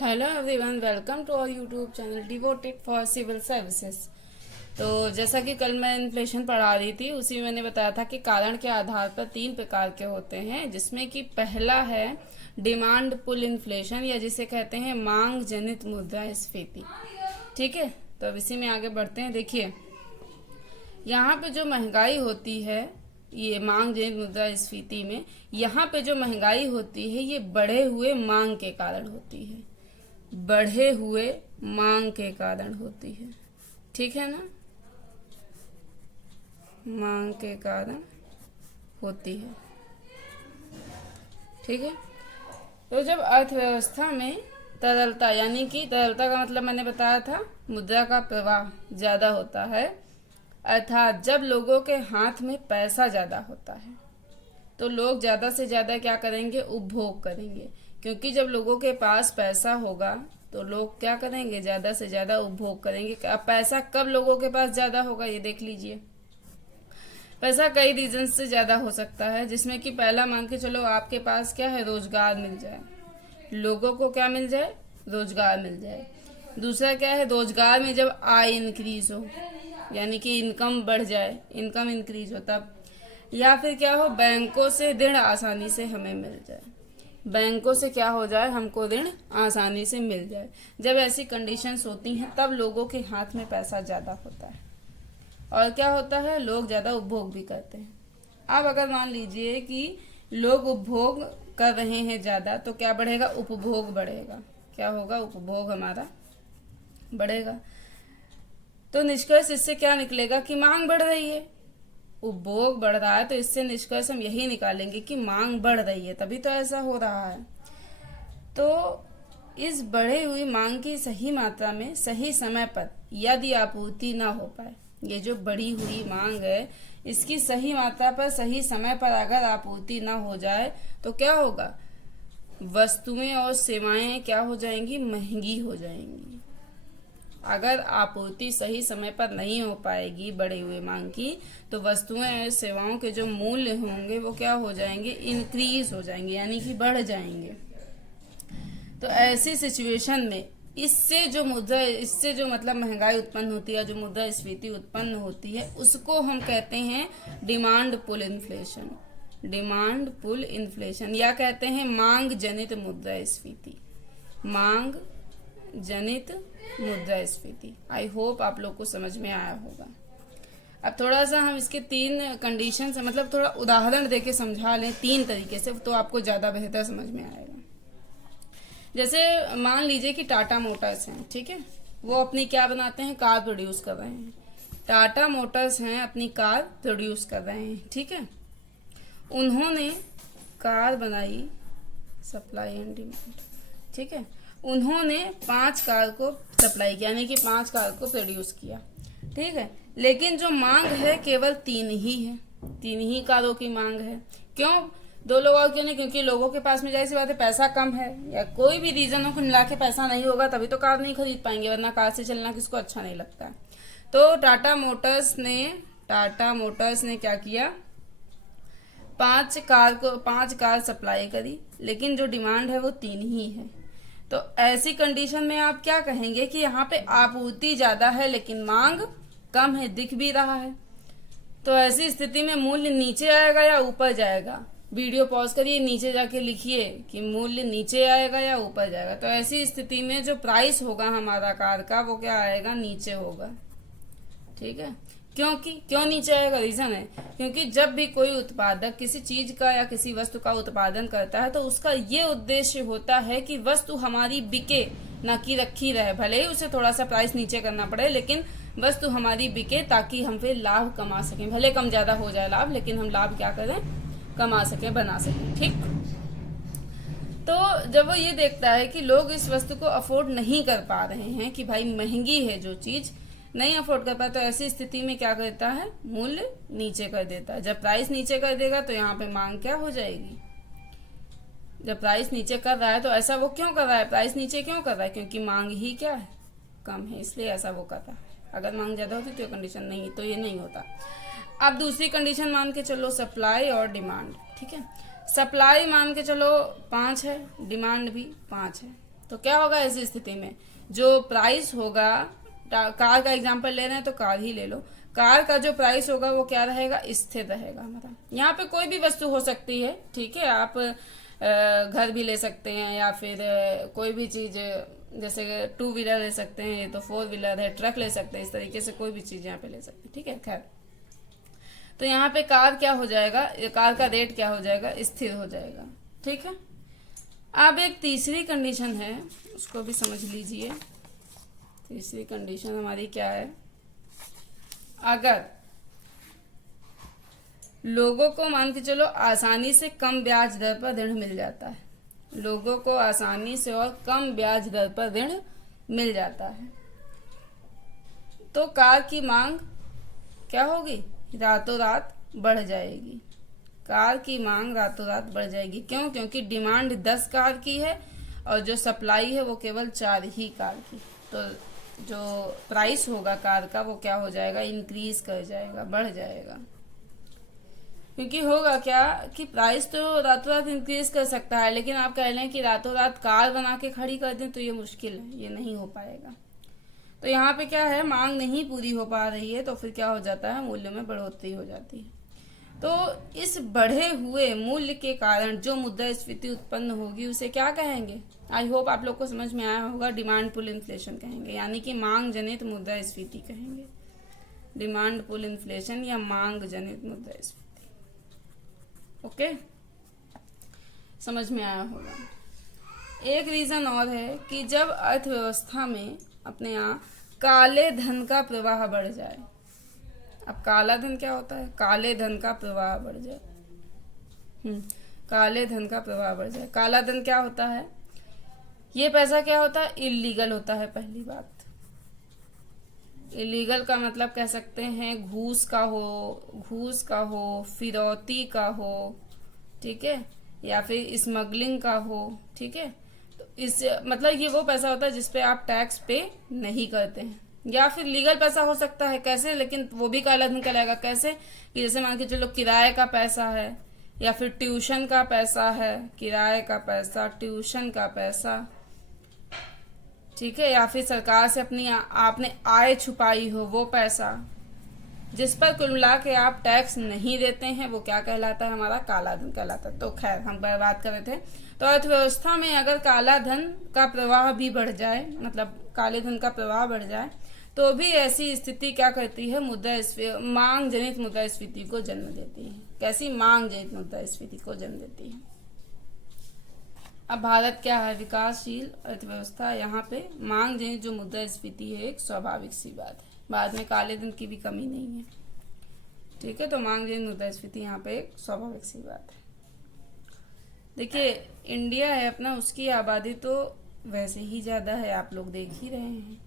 Hello everyone, welcome to our YouTube channel devoted for civil services. तो जैसा कि कल मैं इन्फ्लेशन पढ़ा रही थी, उसी में मैंने बताया था कि कारण के आधार पर 3 प्रकार के होते हैं, जिसमें कि पहला है डिमांड पुल इन्फ्लेशन, या जिसे कहते हैं मांग जनित मुद्रास्फीति। ठीक है, तो अब इसी में आगे बढ़ते हैं। देखिए, यहाँ पे जो महंगाई होती है, ये मांग जनित मुद्रास्फीति में यहाँ पे जो महंगाई होती है, ये बढ़े हुए मांग के कारण होती है। बढ़े हुए मांग के कारण होती है। ठीक है ना, मांग के कारण होती है। ठीक है, तो जब अर्थव्यवस्था में तरलता, यानी कि तरलता का मतलब मैंने बताया था मुद्रा का प्रवाह ज्यादा होता है, अर्थात जब लोगों के हाथ में पैसा ज्यादा होता है तो लोग ज्यादा से ज्यादा क्या करेंगे, उपभोग करेंगे। क्योंकि जब लोगों के पास पैसा होगा तो लोग क्या करेंगे, ज्यादा से ज्यादा उपभोग करेंगे। अब पैसा कब लोगों के पास ज्यादा होगा, ये देख लीजिए। पैसा कई रीजन से ज्यादा हो सकता है, जिसमें कि पहला मान के चलो आपके पास क्या है, रोजगार मिल जाए, लोगों को क्या मिल जाए, रोजगार मिल जाए। दूसरा क्या है, रोजगार में जब आय इंक्रीज हो, यानी कि इनकम बढ़ जाए, इनकम इंक्रीज हो तब। या फिर क्या हो, बैंकों से ऋण आसानी से हमें मिल जाए, बैंकों से क्या हो जाए, हमको ऋण आसानी से मिल जाए। जब ऐसी कंडीशंस होती हैं तब लोगों के हाथ में पैसा ज्यादा होता है, और क्या होता है, लोग ज्यादा उपभोग भी करते हैं। अब अगर मान लीजिए कि लोग उपभोग कर रहे हैं ज्यादा, तो क्या बढ़ेगा, उपभोग बढ़ेगा। क्या होगा, उपभोग हमारा बढ़ेगा। तो निष्कर्ष इससे क्या निकलेगा कि मांग बढ़ रही है, उपभोग बढ़ रहा है, तो इससे निष्कर्ष हम यही निकालेंगे कि मांग बढ़ रही है, तभी तो ऐसा हो रहा है। तो इस बढ़ी हुई मांग की सही मात्रा में सही समय पर यदि आपूर्ति ना हो पाए, ये जो बढ़ी हुई मांग है, इसकी सही मात्रा पर सही समय पर अगर आपूर्ति ना हो जाए तो क्या होगा, वस्तुएं और सेवाएं क्या हो जाएंगी, महंगी हो जाएंगी। अगर आपूर्ति सही समय पर नहीं हो पाएगी बढ़े हुए मांग की, तो वस्तुएं और सेवाओं के जो मूल्य होंगे वो क्या हो जाएंगे, इंक्रीज हो जाएंगे, यानी कि बढ़ जाएंगे। तो ऐसी सिचुएशन में इससे जो मतलब महंगाई उत्पन्न होती है, जो मुद्रास्फीति उत्पन्न होती है, उसको हम कहते हैं demand pull inflation. Demand pull inflation, या कहते हैं मांग जनित मुद्रास्फीति। मांग जनित मुद्रास्फीति। आई होप आप लोग को समझ में आया होगा। अब थोड़ा सा हम इसके 3 कंडीशन से, मतलब थोड़ा उदाहरण देके समझा लें 3 तरीके से, तो आपको ज्यादा बेहतर समझ में आएगा। जैसे मान लीजिए कि टाटा मोटर्स हैं, ठीक है, वो अपनी क्या बनाते हैं, कार प्रोड्यूस कर रहे हैं। टाटा मोटर्स हैं, अपनी कार प्रोड्यूस कर रहे हैं, ठीक है। उन्होंने कार बनाई, सप्लाई एंड डिमांड, ठीक है। उन्होंने 5 कार को सप्लाई किया, यानी कि 5 कार को प्रोड्यूस किया, ठीक है। लेकिन जो मांग है केवल 3 ही है, 3 ही कारों की मांग है। क्यों 2 लोग और क्यों नहीं, क्योंकि लोगों के पास में, जाहिर सी बात है, पैसा कम है, या कोई भी रीजन को मिला के पैसा नहीं होगा तभी तो कार नहीं खरीद पाएंगे, वरना कार से चलना किसको अच्छा नहीं लगता है। तो टाटा मोटर्स ने क्या किया, 5 कार सप्लाई करी, लेकिन जो डिमांड है वो 3 ही है। तो ऐसी कंडीशन में आप क्या कहेंगे कि यहाँ पे आपूर्ति ज्यादा है लेकिन मांग कम है, दिख भी रहा है। तो ऐसी स्थिति में मूल्य नीचे आएगा या ऊपर जाएगा, वीडियो पॉज करिए, नीचे जाके लिखिए कि मूल्य नीचे आएगा या ऊपर जाएगा। तो ऐसी स्थिति में जो प्राइस होगा हमारा कार का, वो क्या आएगा, नीचे होगा, ठीक है। क्यों नीचे आएगा, रीजन है क्योंकि जब भी कोई उत्पादक किसी चीज का या किसी वस्तु का उत्पादन करता है, तो उसका ये उद्देश्य होता है कि वस्तु हमारी बिके, ना कि रखी रहे। भले ही उसे थोड़ा सा प्राइस नीचे करना पड़े, लेकिन वस्तु हमारी बिके ताकि हम फिर लाभ कमा सकें। भले कम ज्यादा हो जाए लाभ, लेकिन हम लाभ क्या करें, कमा सकें, बना सकें, ठीक। तो जब वो ये देखता है कि लोग इस वस्तु को अफोर्ड नहीं कर पा रहे हैं, कि भाई महंगी है, जो चीज नहीं अफोर्ड कर पाए, तो ऐसी स्थिति में क्या करता है, मूल्य नीचे कर देता है। जब प्राइस नीचे कर देगा तो यहाँ पे मांग क्या हो जाएगी, जब प्राइस नीचे कर रहा है, तो ऐसा वो क्यों कर रहा है, प्राइस नीचे क्यों कर रहा है, क्योंकि मांग ही क्या है, कम है, इसलिए ऐसा वो कर रहा है। अगर मांग ज्यादा होती तो ये कंडीशन नहीं, तो ये नहीं होता। अब दूसरी कंडीशन मान के चलो, सप्लाई और डिमांड, ठीक है। सप्लाई मान के चलो 5 है, डिमांड भी 5 है, तो क्या होगा ऐसी स्थिति में, जो प्राइस होगा, कार का एग्जांपल ले रहे हैं तो कार ही ले लो, कार का जो प्राइस होगा वो क्या रहेगा, स्थिर रहेगा हमारा। यहाँ पे कोई भी वस्तु हो सकती है, ठीक है, आप घर भी ले सकते हैं, या फिर कोई भी चीज, जैसे टू व्हीलर ले सकते हैं, ये तो फोर व्हीलर है, ट्रक ले सकते हैं, इस तरीके से कोई भी चीज यहाँ पे ले सकते हैं, ठीक है। खैर, तो यहाँ पे कार क्या हो जाएगा, कार का रेट क्या हो जाएगा, स्थिर हो जाएगा, ठीक है। अब एक तीसरी कंडीशन है, उसको भी समझ लीजिए। तीसरी कंडीशन हमारी क्या है, अगर लोगों को मान के चलो आसानी से कम ब्याज दर पर ऋण मिल जाता है, लोगों को आसानी से और कम ब्याज दर पर ऋण मिल जाता है, तो कार की मांग क्या होगी, रातों रात बढ़ जाएगी। कार की मांग रातों रात बढ़ जाएगी। क्यों? क्योंकि डिमांड 10 कार की है और जो सप्लाई है वो केवल 4 ही कार की। तो जो प्राइस होगा कार का वो क्या हो जाएगा, इंक्रीज कर जाएगा, बढ़ जाएगा। क्योंकि होगा क्या कि प्राइस तो रातों रात इंक्रीज कर सकता है, लेकिन आप कह लें कि रातों रात कार बना के खड़ी कर दें तो ये मुश्किल है, ये नहीं हो पाएगा। तो यहाँ पे क्या है, मांग नहीं पूरी हो पा रही है, तो फिर क्या हो जाता है, मूल्य में बढ़ोतरी हो जाती है। तो इस बढ़े हुए मूल्य के कारण जो मुद्रास्फीति उत्पन्न होगी उसे क्या कहेंगे, आई होप आप लोग को समझ में आया होगा, डिमांड पुल इन्फ्लेशन कहेंगे, यानी कि मांग जनित मुद्रास्फीति कहेंगे। डिमांड पुल इन्फ्लेशन या मांग जनित मुद्रास्फीति। ओके, समझ में आया होगा। एक रीजन और है कि जब अर्थव्यवस्था में अपने यहाँ काले धन का प्रवाह बढ़ जाए। अब काला धन क्या होता है, काले धन का प्रवाह बढ़ जाए। काले धन का प्रवाह बढ़ जाए। काला धन क्या होता है, ये पैसा क्या होता है, इलीगल होता है। पहली बात, इलीगल का मतलब कह सकते हैं घूस का हो, फिरौती का हो, ठीक है, या फिर स्मगलिंग का हो, ठीक है। तो इस मतलब ये वो पैसा होता है जिसपे आप टैक्स पे नहीं करते हैं। या फिर लीगल पैसा हो सकता है, कैसे, लेकिन वो भी काला धन कहलाएगा। कैसे कि जैसे मान के चलो किराए का पैसा है, या फिर ट्यूशन का पैसा है, किराए का पैसा, ट्यूशन का पैसा, ठीक है, या फिर सरकार से अपनी आपने आय छुपाई हो वो पैसा, जिस पर कुल मिला के आप टैक्स नहीं देते हैं, वो क्या कहलाता है, हमारा काला धन कहलाता है। तो खैर, हम बात कर रहे थे, तो अर्थव्यवस्था में अगर काला धन का प्रवाह भी बढ़ जाए, मतलब काले धन का प्रवाह बढ़ जाए, तो भी ऐसी स्थिति क्या करती है, मांग जनित मुद्रास्फीति को जन्म देती है। कैसी, मांग जनित मुद्रास्फीति को जन्म देती है। अब भारत क्या है, विकासशील अर्थव्यवस्था, यहाँ पे मांग जनित जो मुद्रास्फीति है एक स्वाभाविक सी बात है। बाद में काले धन की भी कमी नहीं है, ठीक है। तो मांग जनित मुद्रास्फीति यहाँ पे एक स्वाभाविक सी बात है। देखिए, इंडिया है अपना, उसकी आबादी तो वैसे ही ज्यादा है, आप लोग देख ही रहे हैं।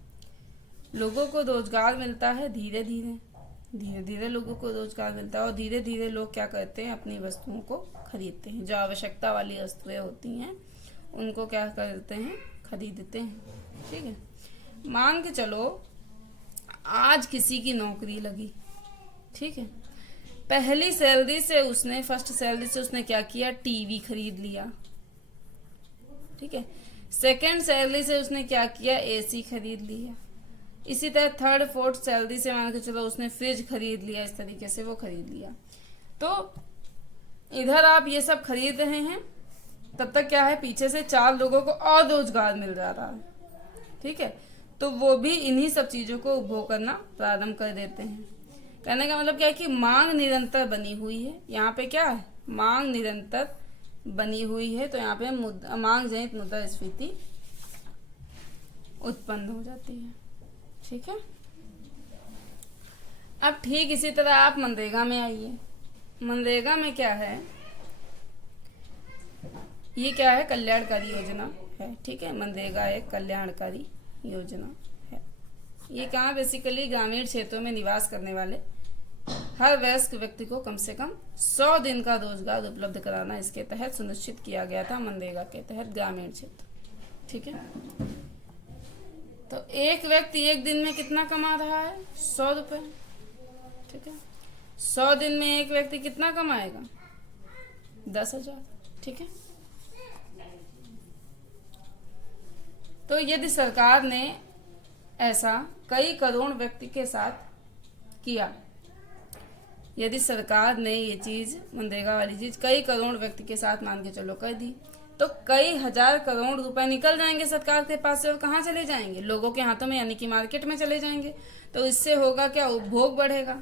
लोगों को रोजगार मिलता है, धीरे धीरे लोगों को रोजगार मिलता है, और धीरे धीरे लोग क्या करते हैं, अपनी वस्तुओं को खरीदते हैं। जो आवश्यकता वाली वस्तुएं होती हैं उनको क्या करते हैं, खरीदते हैं, ठीक है। मान के चलो आज किसी की नौकरी लगी, ठीक है, पहली सैलरी से उसने, फर्स्ट सैलरी से उसने क्या किया, टीवी खरीद लिया, ठीक है। सेकंड सैलरी से उसने क्या किया, एसी खरीद लिया। इसी तरह थर्ड फोर्थ सैलरी से मान के चलो उसने फ्रिज खरीद लिया, इस तरीके से वो खरीद लिया। तो इधर आप ये सब खरीद रहे हैं, तब तक क्या है, पीछे से 4 लोगों को और रोजगार मिल रहा है, ठीक है। तो वो भी इन्हीं सब चीजों को उपभोग करना प्रारंभ कर देते हैं। कहने का मतलब क्या है कि मांग निरंतर बनी हुई है। यहाँ पे क्या है, मांग निरंतर बनी हुई है, तो यहाँ पे मांग जनित मुद्रास्फीति उत्पन्न हो जाती है, ठीक है। अब ठीक इसी तरह आप मनरेगा में आइए। मनरेगा में क्या है, ये क्या है, कल्याणकारी योजना है, ठीक है। मनरेगा एक कल्याणकारी योजना है। ये कहाँ, बेसिकली ग्रामीण क्षेत्रों में निवास करने वाले हर वयस्क व्यक्ति को कम से कम 100 दिन का रोजगार उपलब्ध कराना इसके तहत सुनिश्चित किया गया था, मनरेगा के तहत ग्रामीण क्षेत्र, ठीक है। तो एक व्यक्ति एक दिन में कितना कमा रहा है, 100 रुपए, ठीक है। 100 दिन में एक व्यक्ति कितना कमाएगा, 10,000, ठीक है। तो यदि सरकार ने ऐसा कई करोड़ व्यक्ति के साथ किया, यदि सरकार ने ये चीज मनरेगा वाली चीज कई करोड़ व्यक्ति के साथ मान के चलो कर दी, तो कई हजार करोड़ रुपए निकल जाएंगे सरकार के पास से, और कहाँ चले जाएंगे? लोगों के हाथों में, यानी कि मार्केट में चले जाएंगे। तो इससे होगा क्या? उपभोग बढ़ेगा।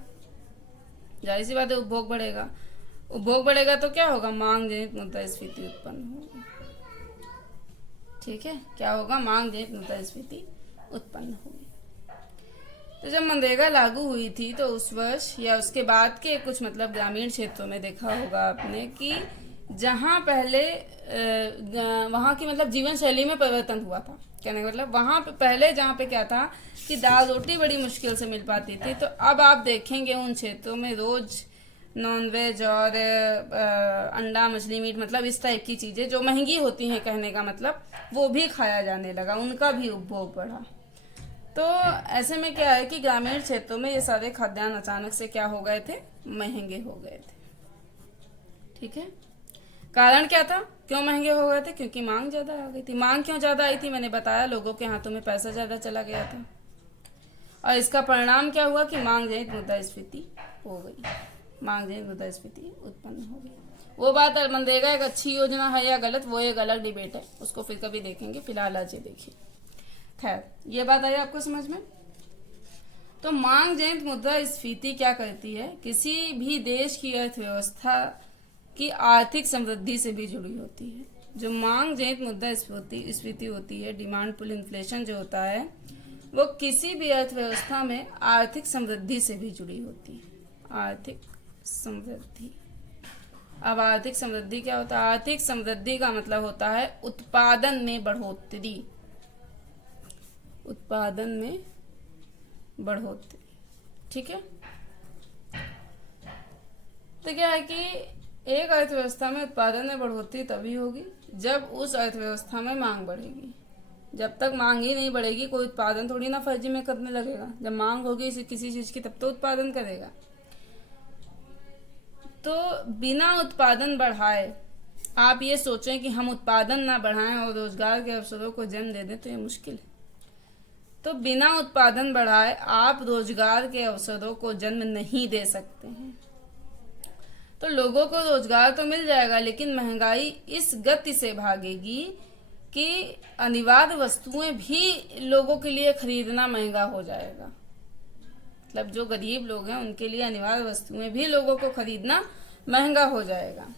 जाहिर सी बात है, उपभोग बढ़ेगा। उपभोग बढ़ेगा तो क्या होगा? मांग जनित मुद्रास्फीति उत्पन्न होगी। ठीक है, क्या होगा? मांग जनित मुद्रास्फीति उत्पन्न होगी। तो जब मनरेगा लागू हुई थी तो उस वर्ष या उसके बाद के कुछ मतलब ग्रामीण क्षेत्रों में देखा होगा आपने कि जहां पहले वहां की मतलब जीवन शैली में परिवर्तन हुआ था। कहने का मतलब वहां पे पहले जहाँ पे क्या था कि दाल रोटी बड़ी मुश्किल से मिल पाती थी, तो अब आप देखेंगे उन क्षेत्रों में रोज नॉनवेज और अंडा मछली मीट मतलब इस टाइप की चीजें जो महंगी होती हैं, कहने का मतलब वो भी खाया जाने लगा, उनका भी उपभोग बढ़ा। तो ऐसे में क्या है कि ग्रामीण क्षेत्रों में ये सारे खाद्यान्न अचानक से क्या हो गए थे? महंगे हो गए थे। ठीक है, कारण क्या था? क्यों महंगे हो गए थे? क्योंकि मांग ज्यादा आ गई थी। मांग क्यों ज्यादा आई थी? मैंने बताया, लोगों के हाथों में पैसा ज्यादा चला गया था, और इसका परिणाम क्या हुआ कि मांग जनित मुद्रास्फीति हो गई, मांग जनित मुद्रास्फीति उत्पन्न हो गई। वो बात मनरेगा एक अच्छी योजना है या गलत, वो एक अलग डिबेट है, उसको फिर कभी देखेंगे। फिलहाल आज ये देखिए। खैर, ये बात आई आपको समझ में? तो मांग जनित मुद्रास्फीति क्या करती है? किसी भी देश की अर्थव्यवस्था की आर्थिक समृद्धि से भी जुड़ी होती है। जो मांग जनित मुद्रास्फीति होती है, डिमांड पुल इन्फ्लेशन जो होता है, वो किसी भी अर्थव्यवस्था में आर्थिक समृद्धि से भी जुड़ी होती है। आर्थिक समृद्धि। अब आर्थिक समृद्धि क्या होता है? आर्थिक समृद्धि का मतलब होता है उत्पादन में बढ़ोतरी। उत्पादन में बढ़ोतरी। ठीक है, तो क्या है कि एक अर्थव्यवस्था में उत्पादन में बढ़ोतरी तभी होगी जब उस अर्थव्यवस्था में मांग बढ़ेगी। जब तक मांग ही नहीं बढ़ेगी, कोई उत्पादन थोड़ी ना फर्जी में करने लगेगा। जब मांग होगी किसी चीज की, तब तो उत्पादन करेगा। तो बिना उत्पादन बढ़ाए आप ये सोचें कि हम उत्पादन ना बढ़ाएं और रोजगार के अवसरों को जन्म दे दें, तो ये मुश्किल है। तो बिना उत्पादन बढ़ाए आप रोजगार के अवसरों को जन्म नहीं दे सकते हैं। तो लोगों को रोजगार तो मिल जाएगा, लेकिन महंगाई इस गति से भागेगी कि अनिवार्य वस्तुएं भी लोगों के लिए खरीदना महंगा हो जाएगा। मतलब जो गरीब लोग हैं उनके लिए अनिवार्य वस्तुएं भी लोगों को खरीदना महंगा हो जाएगा,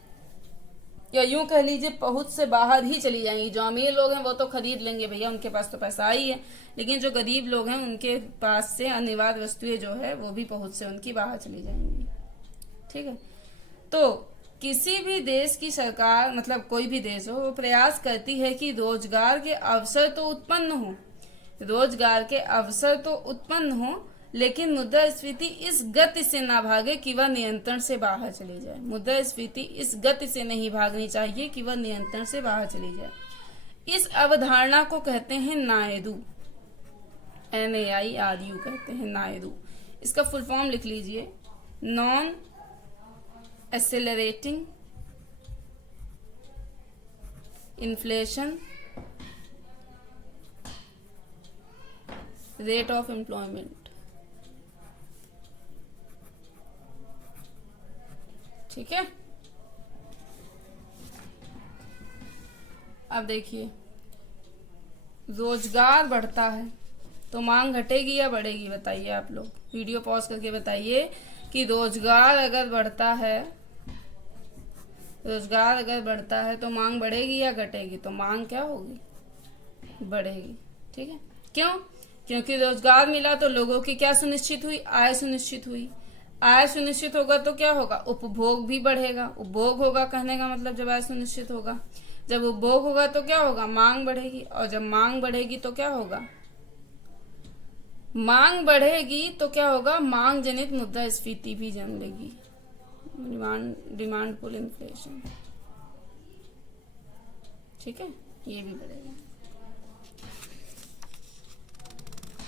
या यूं कह लीजिए पहुंच से बाहर ही चली जाएंगी। जो अमीर लोग हैं वो तो खरीद लेंगे, भैया उनके पास तो पैसा ही है, लेकिन जो गरीब लोग हैं उनके पास से अनिवार्य वस्तुएं जो है वो भी पहुंच से उनकी बाहर चली जाएंगी। ठीक है, तो किसी भी देश की सरकार, मतलब कोई भी देश हो, वो प्रयास करती है कि रोजगार के अवसर तो उत्पन्न हो, रोजगार के अवसर तो उत्पन्न हो, लेकिन मुद्रास्फीति इस गति से ना भागे कि वह नियंत्रण से बाहर चली जाए। मुद्रास्फीति इस गति से नहीं भागनी चाहिए कि वह नियंत्रण से बाहर चली जाए। इस अवधारणा को कहते हैं नायडू, NAIRU कहते हैं, नायडू। इसका फुल फॉर्म लिख लीजिए, non accelerating inflation rate of employment. ठीक है, अब देखिए, रोजगार बढ़ता है तो मांग घटेगी या बढ़ेगी? बताइए आप लोग, वीडियो पॉज करके बताइए कि रोजगार अगर बढ़ता है, रोजगार अगर बढ़ता है तो मांग बढ़ेगी या घटेगी? तो मांग क्या होगी? बढ़ेगी। ठीक है, क्यों? क्योंकि रोजगार मिला तो लोगों की क्या सुनिश्चित हुई? आय सुनिश्चित हुई। आय सुनिश्चित होगा तो क्या होगा? उपभोग भी बढ़ेगा। उपभोग होगा, कहने का मतलब जब आय सुनिश्चित होगा, जब उपभोग होगा तो क्या होगा? मांग बढ़ेगी, और जब मांग बढ़ेगी तो क्या होगा? मांग बढ़ेगी तो क्या होगा? मांग जनित मुद्रास्फीति भी जन्म लेगी, डिमांड पुल इन्फ्लेशन। ठीक है, ये भी बढ़ेगा।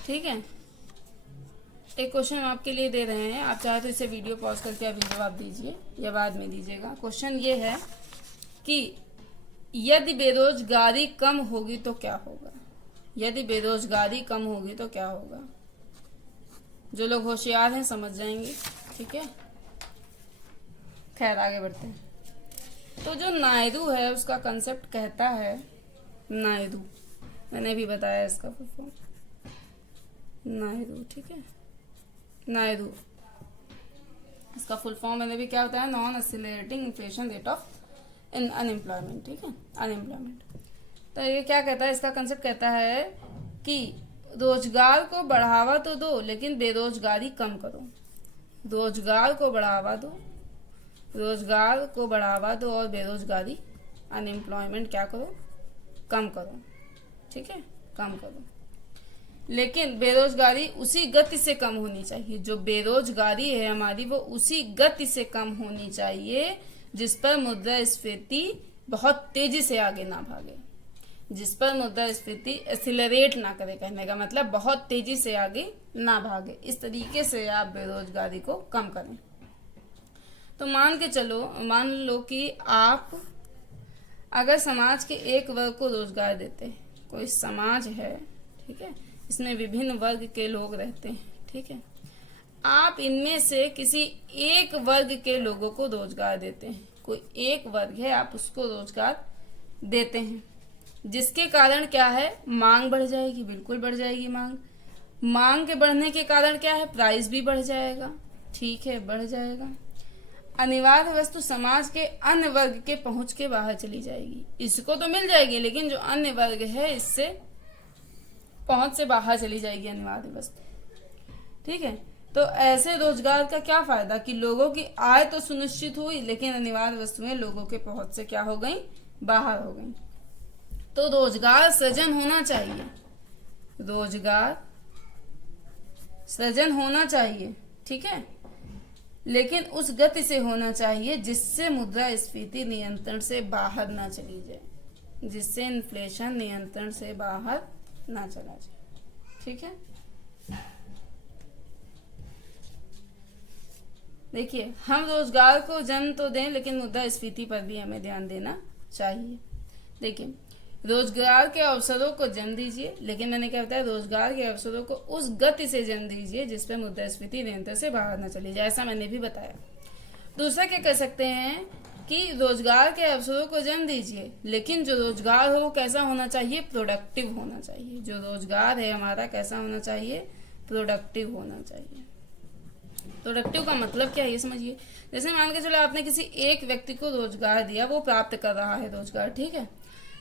ठीक है, एक क्वेश्चन हम आपके लिए दे रहे हैं, आप चाहे तो इसे वीडियो पॉज करके अभी जवाब दीजिए या बाद में दीजिएगा। क्वेश्चन ये है कि यदि बेरोजगारी कम होगी तो क्या होगा? यदि बेरोजगारी कम होगी तो क्या होगा। जो लोग होशियार हैं समझ जाएंगे, ठीक है। खैर आगे बढ़ते हैं। तो जो नायडू है उसका कंसेप्ट कहता है, नायडू मैंने भी बताया इसका फुल फॉर्म, नायडू, ठीक है। नायडू इसका फुल फॉर्म मैंने भी क्या बताया, non accelerating inflation rate of in unemployment, ठीक है, अनएम्प्लॉयमेंट। तो ये क्या कहता है, इसका कंसेप्ट कहता है कि रोजगार को बढ़ावा तो दो लेकिन बेरोजगारी कम करो। रोजगार को बढ़ावा दो, रोजगार को बढ़ावा दो और बेरोजगारी, अनएम्प्लॉयमेंट क्या करो, कम करो, ठीक है, कम करो। लेकिन बेरोजगारी उसी गति से कम होनी चाहिए, जो बेरोजगारी है हमारी वो उसी गति से कम होनी चाहिए जिस पर मुद्रास्फीति बहुत तेजी से आगे ना भागे, जिस पर मुद्रास्फीति एक्सीलरेट ना करे। कहने का मतलब बहुत तेजी से आगे ना भागे। इस तरीके से आप बेरोजगारी को कम करें। तो मान लो कि आप अगर समाज के एक वर्ग को रोजगार देते हैं, कोई समाज है, ठीक है, इसमें विभिन्न वर्ग के लोग रहते हैं, ठीक है, आप इनमें से किसी एक वर्ग के लोगों को रोजगार देते हैं, कोई एक वर्ग है आप उसको रोजगार देते हैं, जिसके कारण क्या है, मांग बढ़ जाएगी, बिल्कुल बढ़ जाएगी मांग। मांग के बढ़ने के कारण क्या है, प्राइस भी बढ़ जाएगा, ठीक है, बढ़ जाएगा। अनिवार्य वस्तु समाज के अन्य वर्ग के पहुंच के बाहर चली जाएगी। इसको तो मिल जाएगी लेकिन जो अन्य वर्ग है इससे पहुंच से बाहर चली जाएगी अनिवार्य वस्तु, ठीक है। तो ऐसे रोजगार का क्या फायदा कि लोगों की आय तो सुनिश्चित हुई लेकिन अनिवार्य वस्तुएं लोगों के पहुंच से क्या हो गई, बाहर हो गई। तो रोजगार सृजन होना चाहिए, रोजगार सृजन होना चाहिए, ठीक है, लेकिन उस गति से होना चाहिए जिससे मुद्रास्फीति नियंत्रण से बाहर ना चली जाए, जिससे इन्फ्लेशन नियंत्रण से बाहर ना चला जाए, ठीक है। देखिए, हम रोजगार को जन्म तो दें लेकिन मुद्रास्फीति पर भी हमें ध्यान देना चाहिए। देखिए, रोजगार के अवसरों को जन्म दीजिए, लेकिन मैंने क्या बताया, रोजगार के अवसरों को उस गति से जन्म दीजिए जिसपे मुद्रास्फीति नियंत्रण से बाहर न चली जाए, ऐसा मैंने भी बताया। दूसरा क्या कह सकते हैं कि रोजगार के अवसरों को जन्म दीजिए, लेकिन जो रोजगार हो वो कैसा होना चाहिए, प्रोडक्टिव होना चाहिए। जो रोजगार है हमारा कैसा होना चाहिए, प्रोडक्टिव होना चाहिए। प्रोडक्टिव का मतलब क्या है ये समझिए। जैसे मान के चलो आपने किसी एक व्यक्ति को रोजगार दिया, वो प्राप्त कर रहा है रोजगार, ठीक है,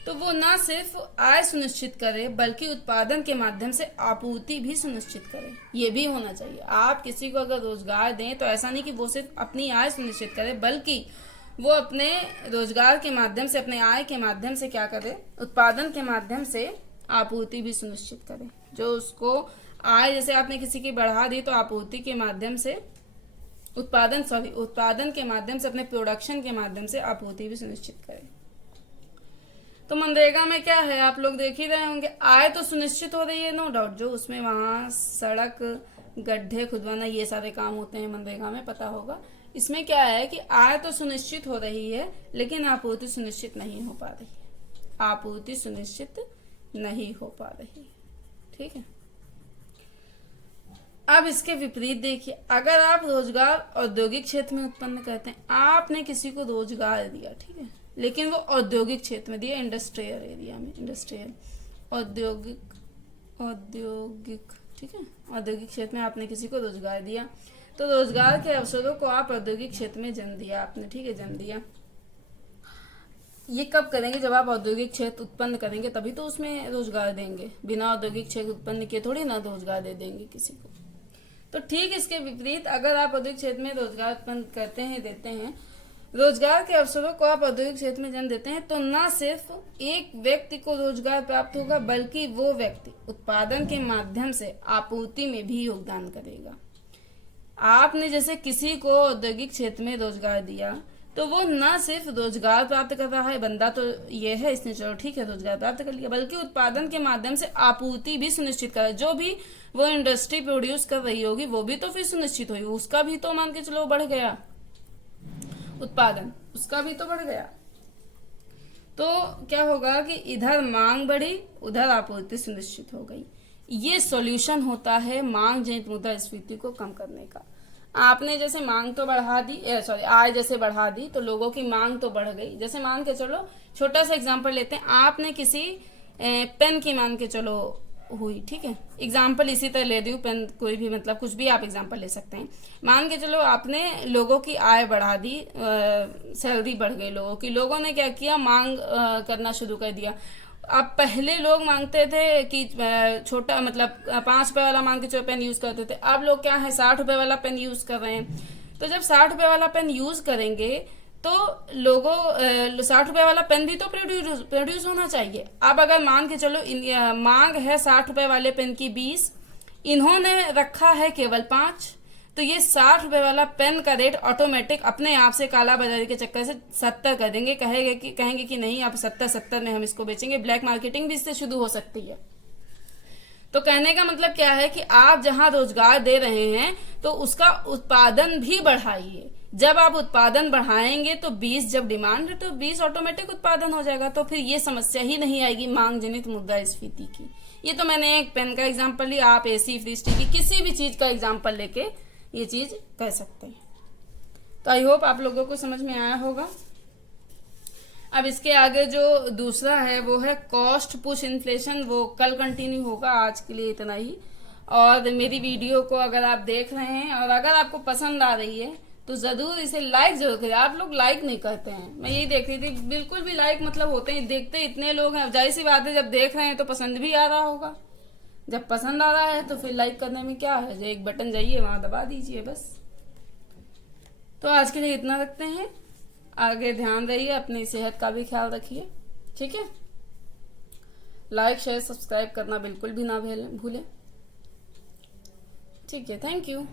तो वो ना सिर्फ आय सुनिश्चित करे बल्कि उत्पादन के माध्यम से आपूर्ति भी सुनिश्चित करे, ये भी होना चाहिए। आप किसी को अगर रोजगार दें तो ऐसा नहीं कि वो सिर्फ अपनी आय सुनिश्चित करे, बल्कि वो अपने रोजगार के माध्यम से, अपने आय के माध्यम से क्या करे, उत्पादन के माध्यम से आपूर्ति भी सुनिश्चित करे। जो उसको आय जैसे आपने किसी की बढ़ा दी तो आपूर्ति के माध्यम से उत्पादन के माध्यम से, अपने प्रोडक्शन के माध्यम से आपूर्ति भी सुनिश्चित करे। तो मनरेगा में क्या है, आप लोग देख ही रहे होंगे, आय तो सुनिश्चित हो रही है, नो डाउट। जो उसमें वहां सड़क, गड्ढे खुदवाना, ये सारे काम होते हैं मनरेगा में, पता होगा। इसमें क्या है कि आय तो सुनिश्चित हो रही है लेकिन आपूर्ति सुनिश्चित नहीं हो पा रही है, आपूर्ति सुनिश्चित नहीं हो पा रही, ठीक है। अब इसके विपरीत देखिए, अगर आप रोजगार औद्योगिक क्षेत्र में उत्पन्न करते हैं, आपने किसी को रोजगार दिया, ठीक है, लेकिन वो औद्योगिक क्षेत्र में दिया, इंडस्ट्रियल एरिया में, इंडस्ट्रियल, औद्योगिक, ठीक है, औद्योगिक क्षेत्र में आपने किसी को रोजगार दिया, तो रोजगार के अवसरों को आप औद्योगिक क्षेत्र में जन्म दिया आपने, ठीक है, जन्म दिया। ये कब करेंगे, जब आप औद्योगिक क्षेत्र उत्पन्न करेंगे तभी तो उसमें रोजगार देंगे। बिना औद्योगिक क्षेत्र उत्पन्न किए थोड़ी ना रोजगार दे देंगे किसी को। तो ठीक इसके विपरीत, अगर आप औद्योगिक क्षेत्र में रोजगार उत्पन्न करते हैं, देते हैं, रोजगार के अवसरों को आप औद्योगिक क्षेत्र में जन्म देते हैं, तो न सिर्फ एक व्यक्ति को रोजगार प्राप्त होगा बल्कि वो व्यक्ति उत्पादन के माध्यम से आपूर्ति में भी योगदान करेगा। आपने जैसे किसी को औद्योगिक क्षेत्र में रोजगार दिया तो वो न सिर्फ रोजगार प्राप्त कर रहा है, बंदा तो ये है, इसने चलो ठीक है रोजगार प्राप्त कर लिया, बल्कि उत्पादन के माध्यम से आपूर्ति भी सुनिश्चित कर, जो भी वो इंडस्ट्री प्रोड्यूस कर रही होगी वो भी तो फिर सुनिश्चित हुई, उसका भी तो मान के चलो बढ़ गया उत्पादन, उसका भी तो बढ़ गया। तो क्या होगा कि इधर मांग बढ़ी, उधर आपूर्ति सुनिश्चित हो गई। ये सॉल्यूशन होता है मांग जनित मुद्रास्फीति को कम करने का। आपने जैसे मांग तो बढ़ा दी, आय जैसे बढ़ा दी तो लोगों की मांग तो बढ़ गई। जैसे मान के चलो, छोटा सा एग्जांपल लेते हैं, आपने किसी पेन की मान के चलो हुई, ठीक है, एग्जाम्पल इसी तरह ले दूं, पेन कोई भी मतलब कुछ भी आप एग्जाम्पल ले सकते हैं। मान के चलो आपने लोगों की आय बढ़ा दी, सैलरी बढ़ गई लोगों की, लोगों ने क्या किया, मांग करना शुरू कर दिया। अब पहले लोग मांगते थे कि छोटा मतलब 5 रुपए वाला मान के चलो पेन यूज करते थे, अब लोग क्या है 60 रुपए वाला पेन यूज कर रहे हैं। तो जब 60 रुपए वाला पेन यूज करेंगे तो लोगों 60 रुपए वाला पेन भी तो प्रोड्यूस होना चाहिए। अब अगर मान के चलो मांग है 60 रुपए वाले पेन की 20, इन्होंने रखा है केवल 5, तो ये 60 रुपए वाला पेन का रेट ऑटोमेटिक अपने आप से काला बाजारी के चक्कर से 70 कर देंगे। कहेंगे कि नहीं आप 70 में हम इसको बेचेंगे। ब्लैक मार्केटिंग भी इससे शुरू हो सकती है। तो कहने का मतलब क्या है कि आप जहां रोजगार दे रहे हैं तो उसका उत्पादन भी बढ़ाइए। जब आप उत्पादन बढ़ाएंगे तो 20 जब डिमांड है तो 20 ऑटोमेटिक उत्पादन हो जाएगा, तो फिर ये समस्या ही नहीं आएगी मांग जनित मुद्रास्फीति की। ये तो मैंने एक पेन का एग्जांपल लिया, आप एसी फ्रिज टीवी किसी भी चीज का एग्जांपल लेके ये चीज कह सकते हैं। तो आई होप आप लोगों को समझ में आया होगा। अब इसके आगे जो दूसरा है वो है कॉस्ट पुश इन्फ्लेशन, वो कल कंटिन्यू होगा। आज के लिए इतना ही। और मेरी वीडियो को अगर आप देख रहे हैं और अगर आपको पसंद आ रही है तो जरूर इसे लाइक जरूर करें। आप लोग लाइक नहीं करते हैं, मैं यही देख रही थी, बिल्कुल भी लाइक मतलब होते हैं, देखते इतने लोग हैं, जाहिर सी बात है जब देख रहे हैं तो पसंद भी आ रहा होगा। जब पसंद आ रहा है तो फिर लाइक करने में क्या है, जो एक बटन जाइए वहां दबा दीजिए बस। तो आज के लिए इतना रखते हैं। आगे ध्यान रहिए, अपनी सेहत का भी ख्याल रखिए, ठीक है। लाइक शेयर सब्सक्राइब करना बिल्कुल भी ना भूलें, ठीक है। Thank you.